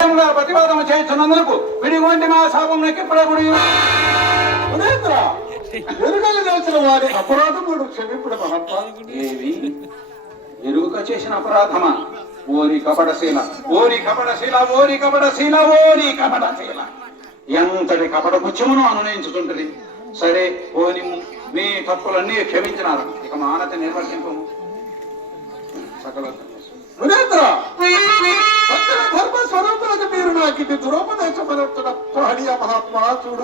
ప్రతివాదం చేస్తున్నందుకు విడిగొంటి మా శాపం ఎప్పుడు ఎరుగలు చేసిన వారి అపరాధముడు క్షమింపుడు మహాత్మా. ఏవి ఎరుక చేసిన అపరాధమా? ఓరి కపటశీల, ఓరి కపటశీల, ఓరి కపటశీల, ఓరి కపటశీల, ఎంతటి కపట పుచ్చమును అనునయించుతుంటది. సరే ఓని మీ తప్పులన్నీ క్షమించినారు, ఇక మానత నిర్వర్తింపు సకల మునేంద్ర. ధర్మ స్వరూపులకు మీరు నాకు ఇది దురోపదేశపరుతున్న హడియ మహాత్మా చూడు.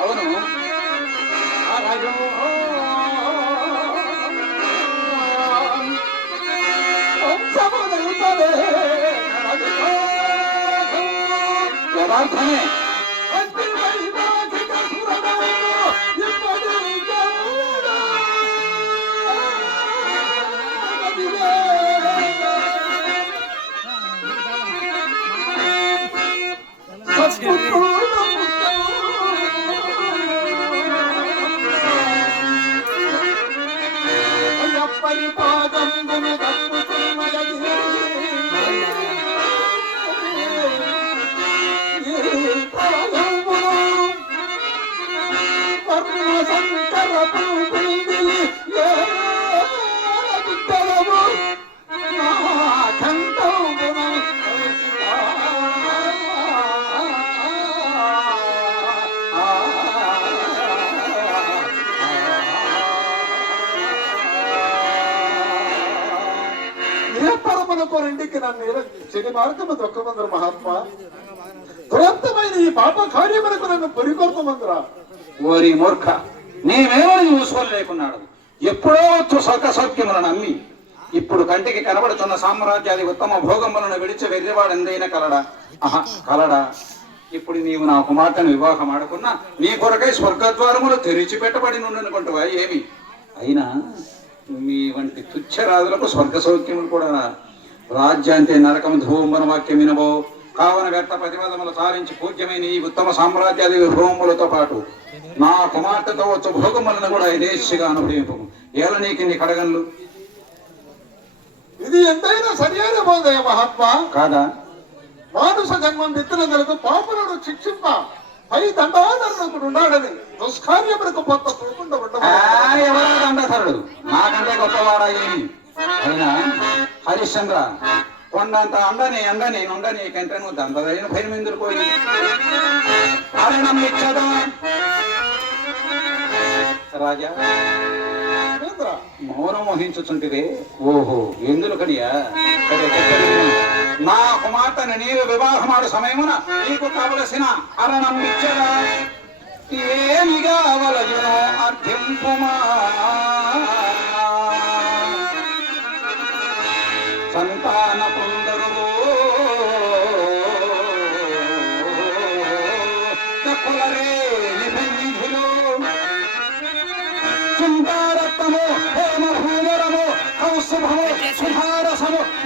అవును యథార్థమే. రెండుకి నన్ను చెడు మార్గము దొక్కమందరు మహాత్మా. దురంతమైన ఈ పాప కార్యములకు నన్ను పొరికొల్పమందురా. ఓరి మూర్ఖ, నీవేమని చూసుకోలేకున్నాడు. ఎప్పుడో వచ్చు సొక్క సౌఖ్యములను నమ్మి ఇప్పుడు కంటికి కనబడుతున్న సామ్రాజ్యాది ఉత్తమ భోగములను విడిచి వెర్రివాడు ఎందైనా కలడా? ఆహా కలడా? ఇప్పుడు నీవు నా కుమార్తెను వివాహం ఆడుకున్నా నీ కొరకై స్వర్గద్వారములు తెరిచి పెట్టబడి నుండనుకుంటువా ఏమి? అయినా మీ వంటి తుచ్చరాజులకు స్వర్గ సౌఖ్యములు కూడా రాజ్యాంతే నరకం ధ్రువంబన వాక్యం వినబో. కావన వ్యర్థ ప్రతిపదములు సారించి పూజ్యమైన ఈ ఉత్తమ సామ్రాజ్యాది భూములతో పాటు నా కుమార్తెతో వచ్చు భోగములను కూడా యథేచ్ఛగా అనుభవింపు. ఏల నీకు నీ కడగన్లు. ఇది ఎంతైనా సరియైన బోధయ మహాత్మా కాదా? మానుష జన్మం మిత్రులకు పాపులను శిక్షింప పై దండాధరుడు ఉన్నాడని దుష్కార్యములకు పొంత పోకుండా ఎవరా దండధరుడు? నాకంటే గొప్పవాడా ఏమి? అయినా హరిశ్చంద్ర కొండంత అండని నుండని కంటే నువ్వు దండదైన పైన పోయి రాజా మౌనం వహించుచుంటివే. ఓహో ఎందులు కడియా? నా కుమార్తెను నీవు వివాహమాడు సమయమున నీకు కావలసిన అరణం ఇచ్చదా? ఏమి కావలయునో అర్థింపుమా. సంతాన పొందరు